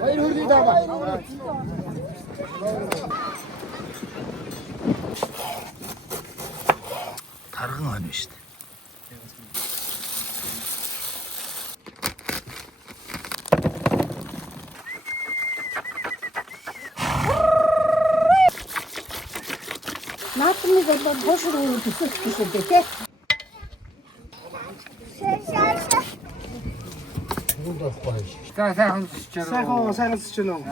Хоёр хөргий дагаа. Тарган хань шүү дээ. Наатмыг бол хошир уу төсөөлөх гэсэн дээ тий. Сайхан сч гэнэ үү?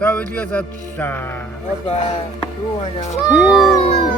За үлгээ задлаа. Бай. Юу аа.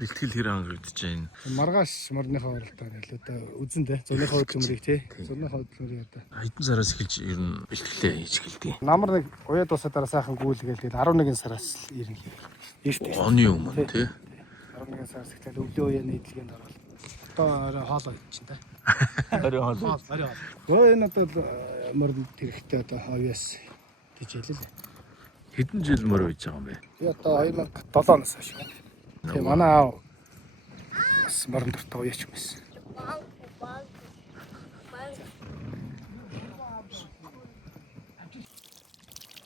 Бэлтгэл хэр хангагдаж байна? Маргааш морныхоо оролтоор л одоо үзэндээ зуныхоо хөдөлмөрийг тий. Зуныхоо хөдөлмөрийг одоо Хэдэн сараас эхэлж ер нь бэлтгэлээ хийж эхэлдэг? намар нэг уяа дуусаад сайхан гүйлгээл тэгээд 11 сараас ирэн хийв. Эрт Оны өмнө тий. 11 сараас эхлээд өвлийн уяаны эдлэгэнд ороод одоо орой хоолоо идчихин та. Орой хоол. Өө энэ одоо морд тэрэгтэй одоо хавьяас тийжээлээ. Хэдэн жил мөр үйж байгаа юм бэ? Би одоо 2007 оноос хойш. Тэгээ манай аав бас морон дуртай уяач юм байсан.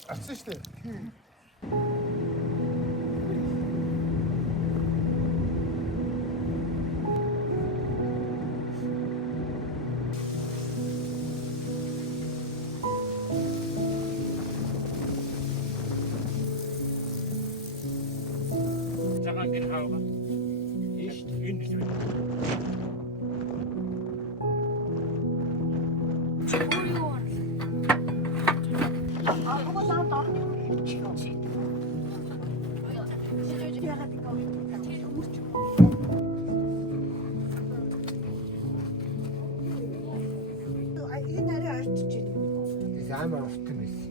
Авсан шүү дээ. Цагаан гэр хаага. Ийш энэ гэж байна. Энэ арай орчиж байна. Амар уртан байсан.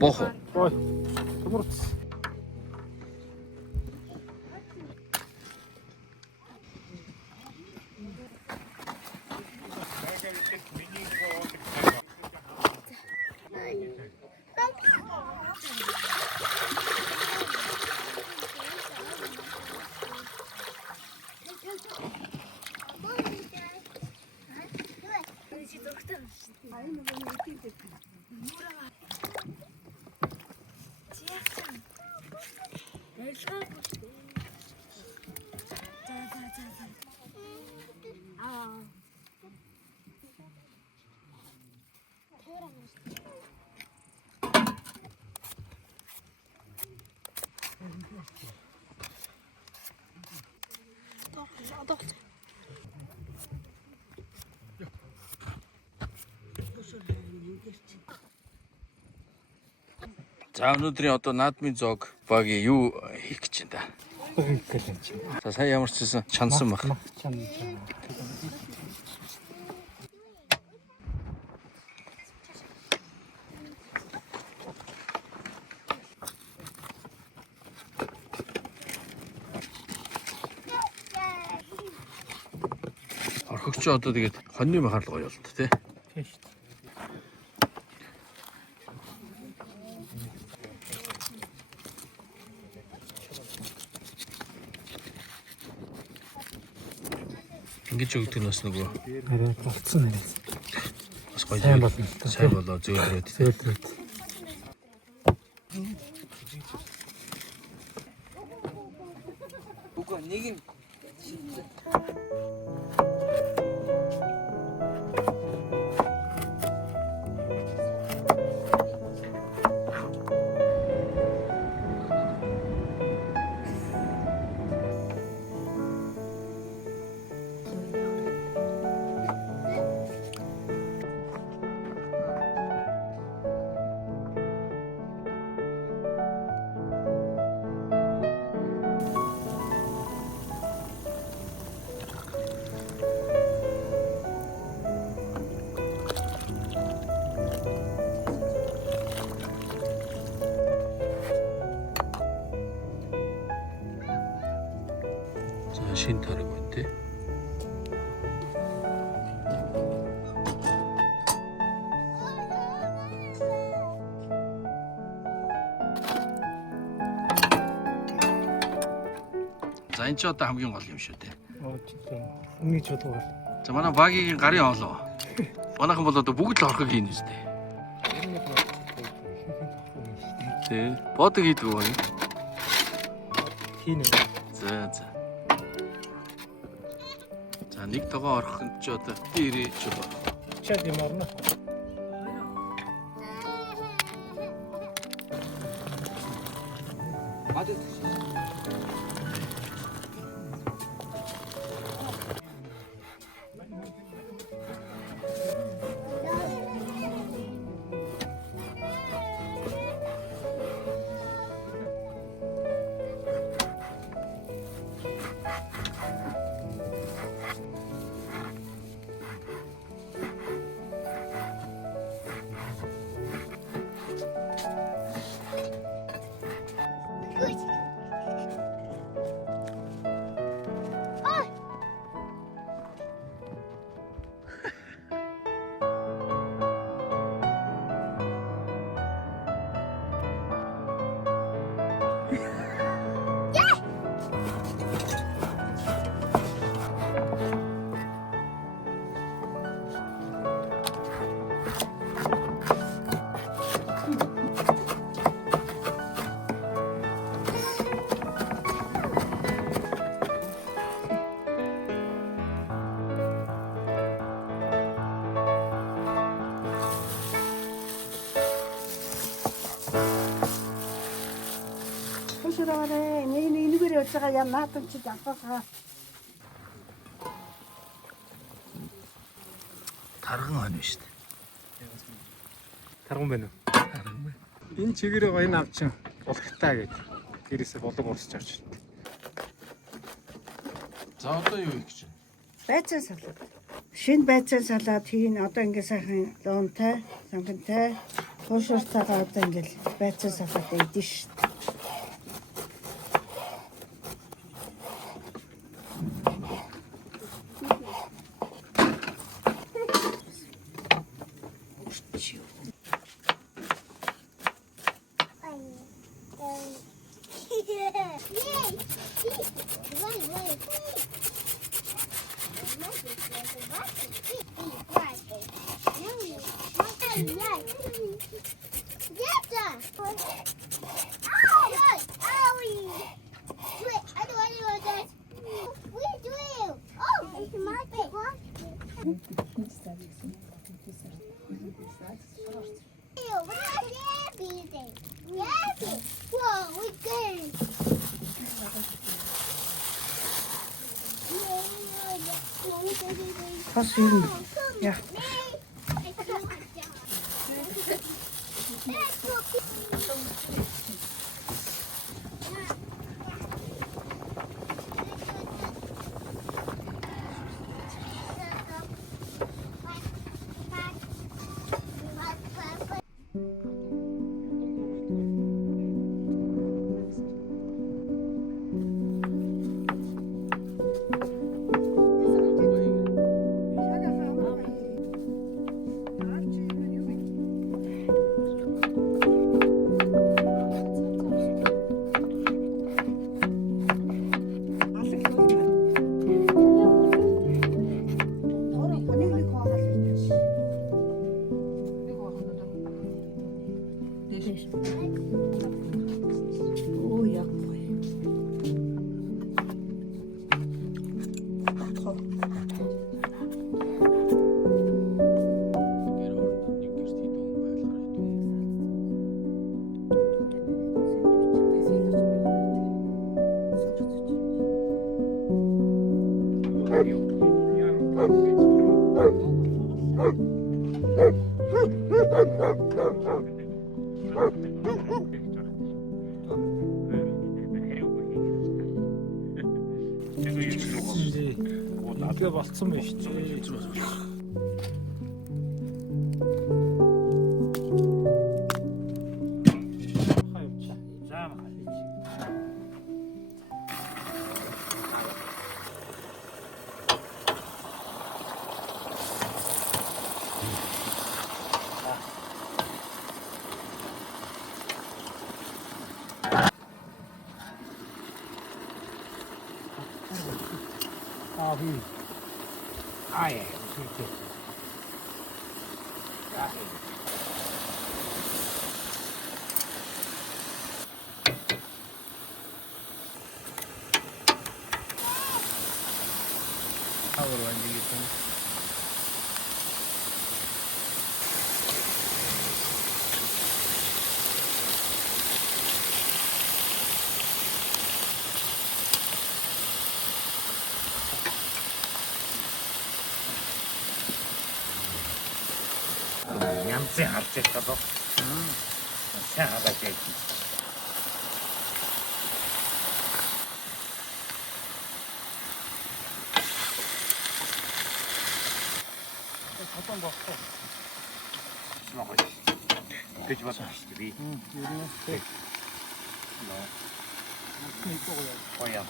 Бохо. Ой. Төмөрц. За өнөөдрийн одоо наадмын зоог багийн юу хийх гэж байна да? За сая ямар ч гэсэн чансан баг. Орхогч одоо тэгээд хоньны махаар л гоё болт тий. Тийм шүү дээ. Ингэж өгдөг нь бас нөгөө Арай болцсон нэрээ. бас гоё. Сайн болно. Сайн болоо зөөлрөөд тий. Зөөдрөөд. За шин тараг байна тий. За энэ ч одоо хамгийн гол юм шүү дээ. Ингэж бодлоо. За манай багийн гарын хоолоо. Манайхан бол одоо бүгд л орхог хийн шүү дээ. Тий. Бодог хийдэг үү? Хийнэ. За. За нэг тогоо орхонд ч одоо ирээч ба. Чад юм орно. Хөшөрөөрэ нэгнийгээр явж байгаа юм наадам чи авахаа. Тарган байна шүү дээ. Тарган байна уу? Тарган байна. Энэ чигээрээ гоё навчин булхтаа гэж. Гэрээсээ болог урсч авч. За одоо юу хийх гэж байна? Байцаа салаад. Шинэ байцаа салаад хийн одоо ингээ сайхан луунтай, самбантай, хөшөртөйгээ одоо ингээ байцаа салаад идэж шít. Whoa, we good. Бас юм яах. Оо яг гоё. Гэр хооронд нэг гэрт хэдэн хүн байлахаар хэдэн 이게 болцсон байж тээ. Заам халиж. 아비. 아예. 그렇게. 하고로 만들겠다. 얌체 합체 떠도. 생하다 깨지. 어떤 거? 먹어야지. 돼지 맛 맛있지. 요리는 돼. 이거 뭐야?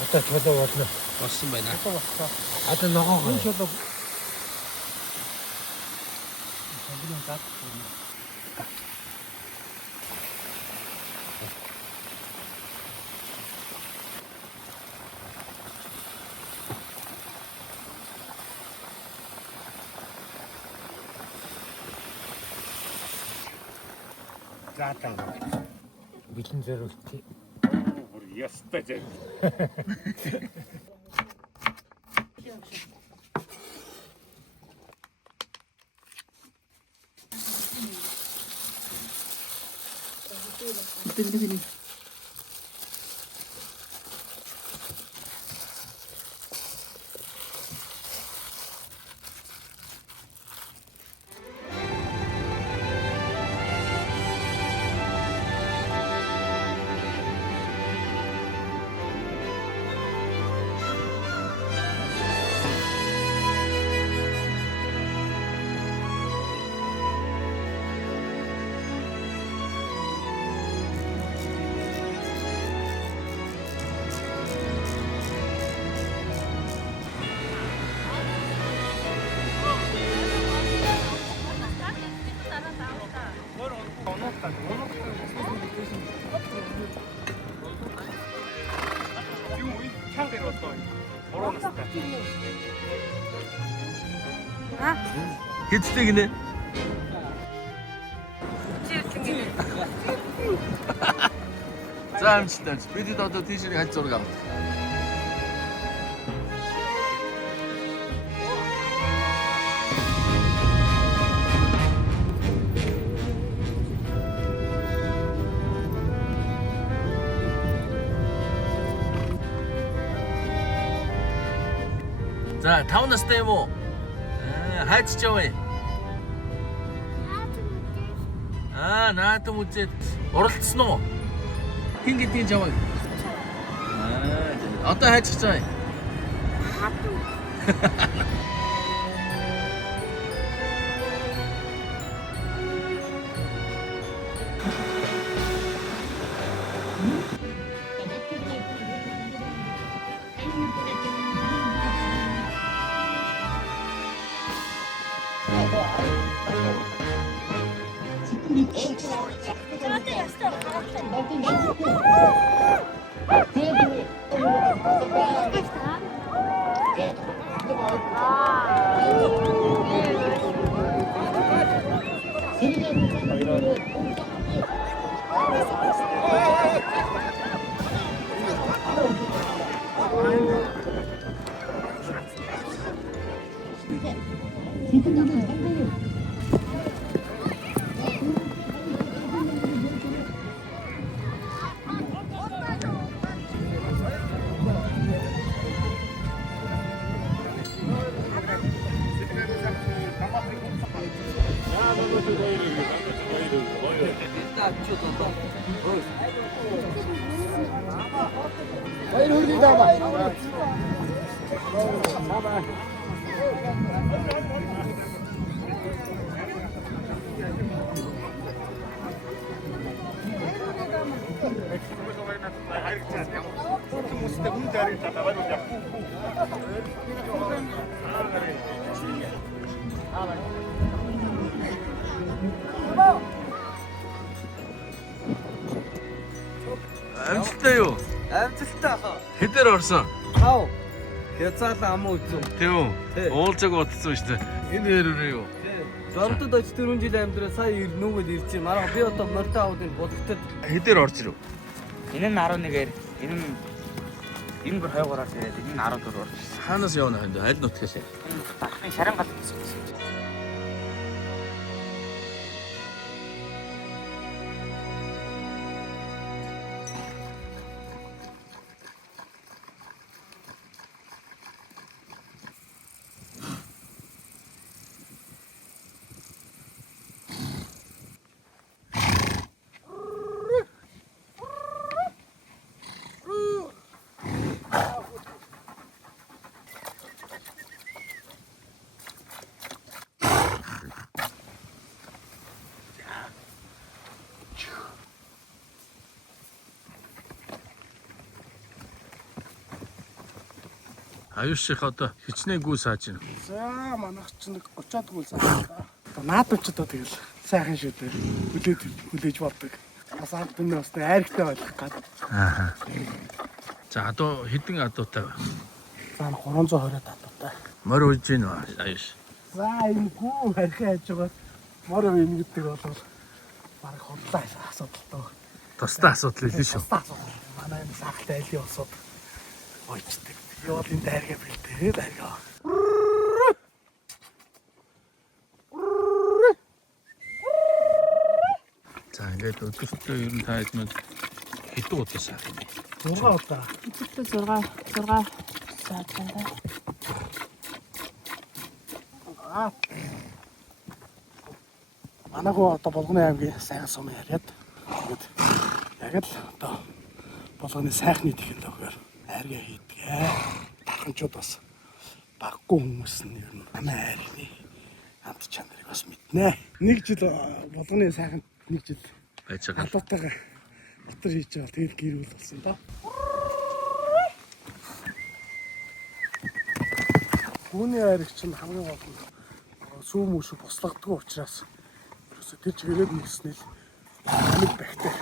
어따 저도 왔나? болсон байна. 또 왔어. 아들 너가 저도 짜장. 미친 대로 있지. 우리 여스배제. Хэцтэйгнэ. За амжилттай. Бидэд одоо тийшээ хаж зураг авах. За 5 настай юм уу? Хайж явъя. Наадам үзээд уралдсан уу? Хин гэдгийг жаваа. Одоо хайж гэж байгаа юм. Амжилттай юу? Амжилттай хаа. Хэдээр орсон? 5. Хязгаарлаа амуу үзэн. Тийм үү? Тий. Уулзаг утсан шүү дээ. Энэ хэрүүрээ юу? Зомтод оч 4 жил амьдраа сая ирнүүгээд ирж байна. Мараа би одоо морьтой аудын будагтад Хэдээр орж ирв? Энэ нь 11-ээр, энэ бүр хойгоороо тэгээд энэ нь 14 орж ирсэн. Хаанаас явна ханд? Аль нутгаас? Дарахын шаран гал гэсэн. Аюус шиг одоо хичнээн гүү сааж байна. За манайх ч нэг 30-аад гүйл саа. Наадамч одоо тэгэл сайхан шүү дээ. Хүлээж болдог. Бас анх энэ бас айрхтай болох гад. Аа. За одоо хэдэн адуутай вэ? За 320 адуутай. Морь ууж гин аюус. За энэ гүү харьхаа яаж байгаа мор үн гэдэг бол баг хотлаа асуудалтай. Тустай асуудал илүү шүү. Манай энэ сахалтай айлын усууд ойчдаг. Юу бол энэ дайргаа бэлдээ дайргаа. За ингээд өдөртөө ер нь та хэд хэдэн удаа саа? 6 удаа. Өдөртөө 6 саад байна. Манайхуу одоо Болгоны аймгийн сайхан сум яриад тэгээд яг л одоо Болгоны сайхны технологиор айргаа хийдгээ. Ханчууд бас баггүй хүмүүс нь ер нь манай айрны хамт чанарыг бас мэднэ. Нэг жил Болгоны сайхан нэг жил Байж байгаа. халуутайгаа дотор хийж байгаа. Тэгээд гэрүүл болсон доо. Түүний айрыг чинь хамгийн гол нь сүүм мүшүү бослогдгүй учраас ерөөсө тэр чигээрээ нэгснэл нэг бактери.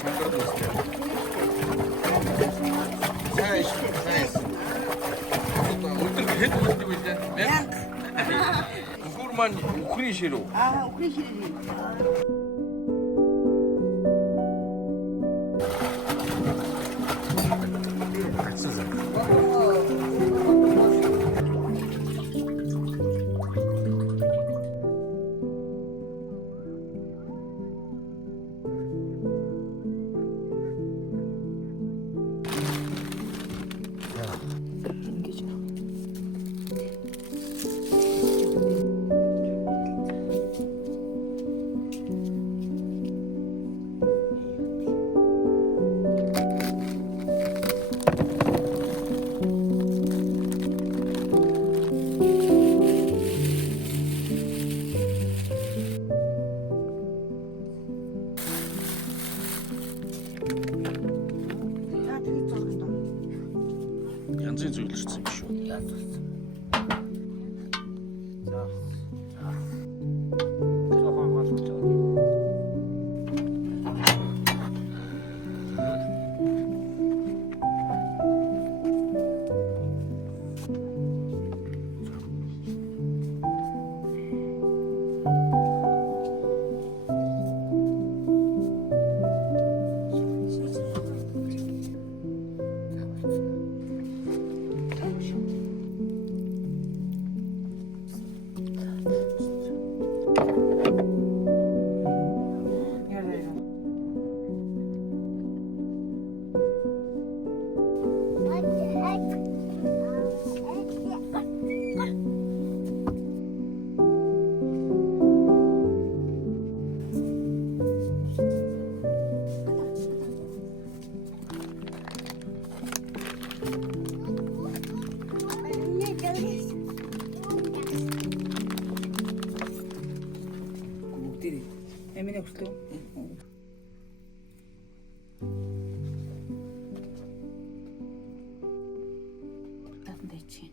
чангард үстэй. Сайн сайн. Өдөр хэд үлдэх вэ? Бүхүр маань үхрийн ширүү. Үхрийн ширээ. Янзын зөвлөрсөн юм шүү. Эминэ хүртүү. Татан дэчи.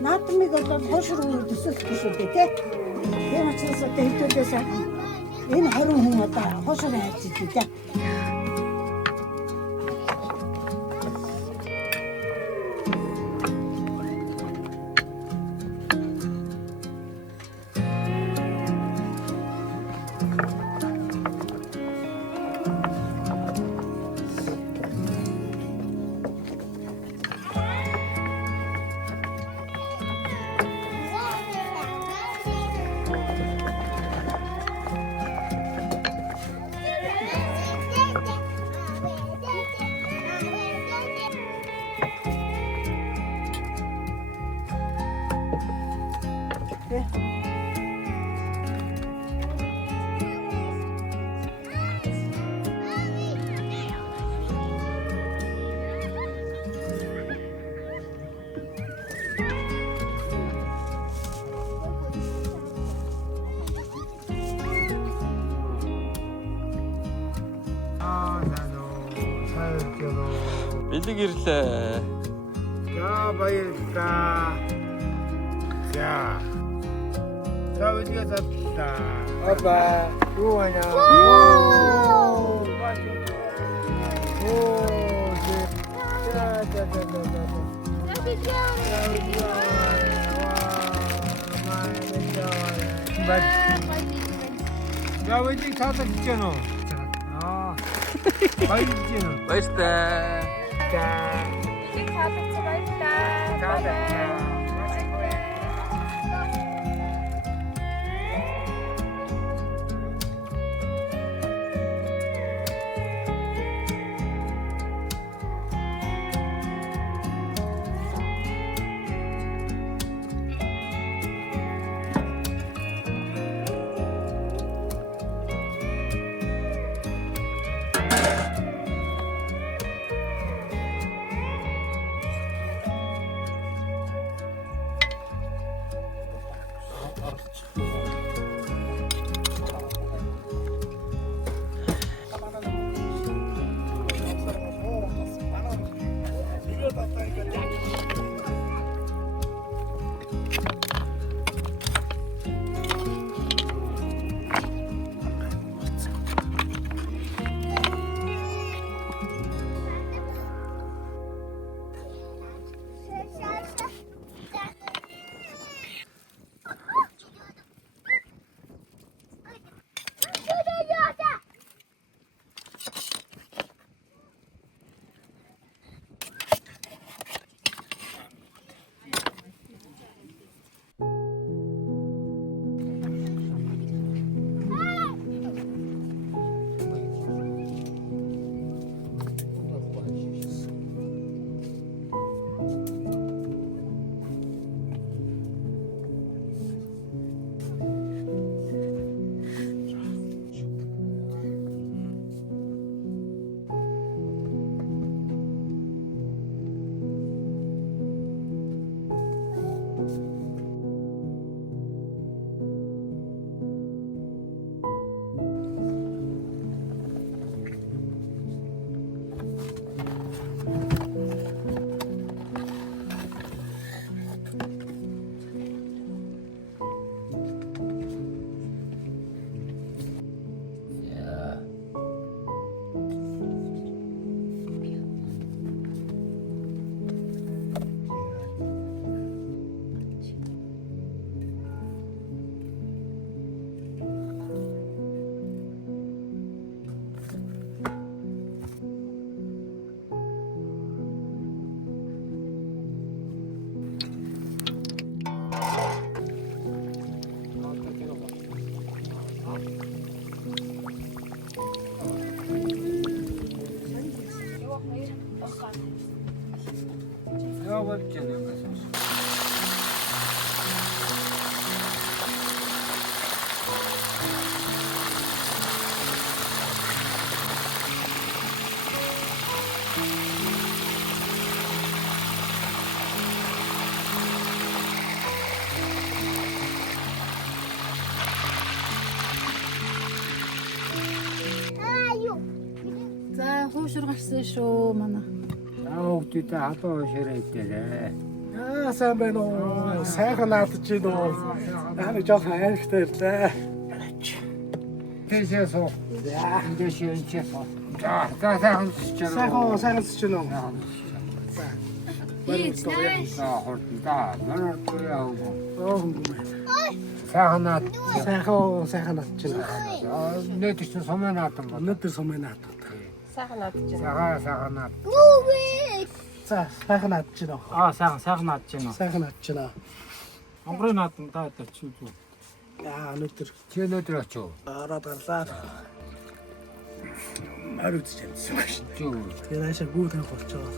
Наадмыг бол хошруу төсөөлөхгүй шүү дээ тий. Тийм учраас одоо хэвдүүлээс энэ 20 хүн одоо хошроо хайж идэв тий. Бэлэг ирлээ. За баярлалаа. За. Тавигээ завтаа. Аба. Юу байна? Оо. Давайте таатах гэж байна. Баярлалаа. Баярлалаа. Нэг цаадах баярлалаа. болж байна юм байна. За хуушур гарсан шүү манай. Хүүхдүүдэд халуун ширээ идэлээ. Аа сайн байна уу? Сайхан наадаж байна уу? Аа жоохон айрхтай ирлээ. Тэсээ суу. За, дэшээ энэ суу. За, сайхан счээ. Сайхан счээ нөө. За, хурдаа. Манай яа уу. Хөнгөмэй. Сайхан наад. Сайхан наадаж байна. Өнөөдөр чинь сумын наадсан байна. Өнөөдөр сумын наадах. Сайхан надад чинь. Сайхан наад. За сайхан наадаж байна. Сайхан наад чинь. Сайхан наадаж байна. Онгорын наад нь даа чи юу? Өнөөдөр Чи өнөөдөр очив. ороод гарлаа. Маар үзэж амжсан ба шүү. Тэгээ наашаа гүйдэн болчихоо.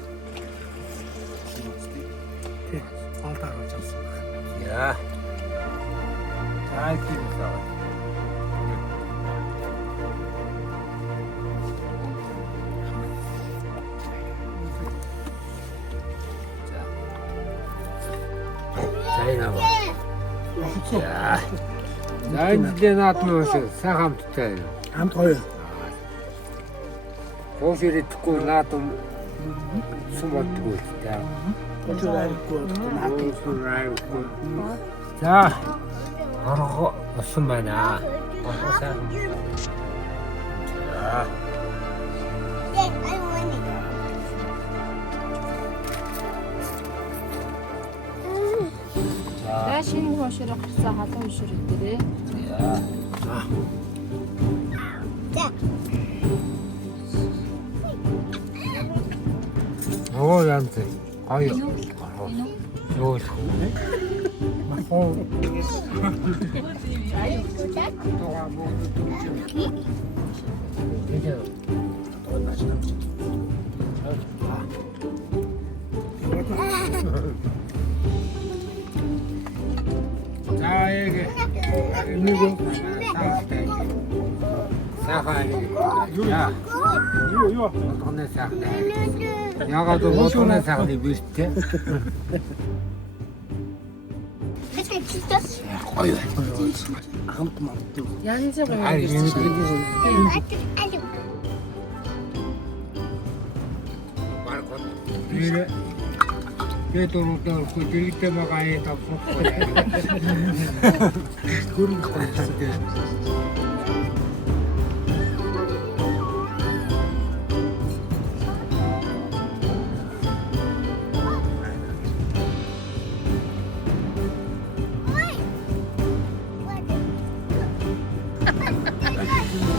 Тэг. Алдаа гарчихсан. Яа. Айдчихсан. Зайнаа. Яа. Зайнаа наадмаа шүү. Сайн хамттай. Хамт гоё. Хооширэхгүй наадам суматгүй та. Өчигдөрөхгүй наадах. За. Арга болсон байна. Сайн. За. За шинэ хуушур гарсан халуун хуушур идэрээ. Оо янз. Аяа. Юу л хөө. Махоо. 자에게 이거 사과니 야 이거 어떤데 사과니 야가도 어떤데 사과니 비슷해 Хамт мартдаг. Янзын 아니 말고 이래 걔도로 그 들릴 때마다 아예 다 뽑고 Гүрэн гоё.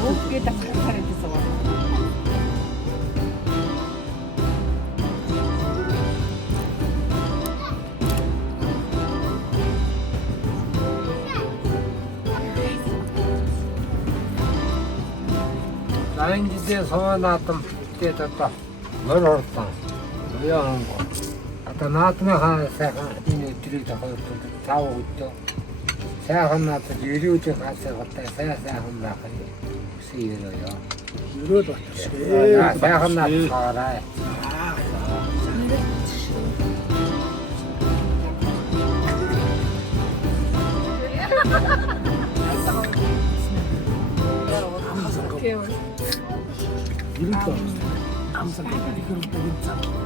목에 딱 잘해줘서. 나는 이제 소원났던 때 됐다 뭘 할까 뭐야 거 아까 나한테 한 세상 이제 들이다 가서 자고 있죠 세상 나한테 유리우지 가서 갔다 세상 나가니 쓰이려요 Өрөөд болчихсон. 야 세상 나한테 가라 이렇게 항상 이렇게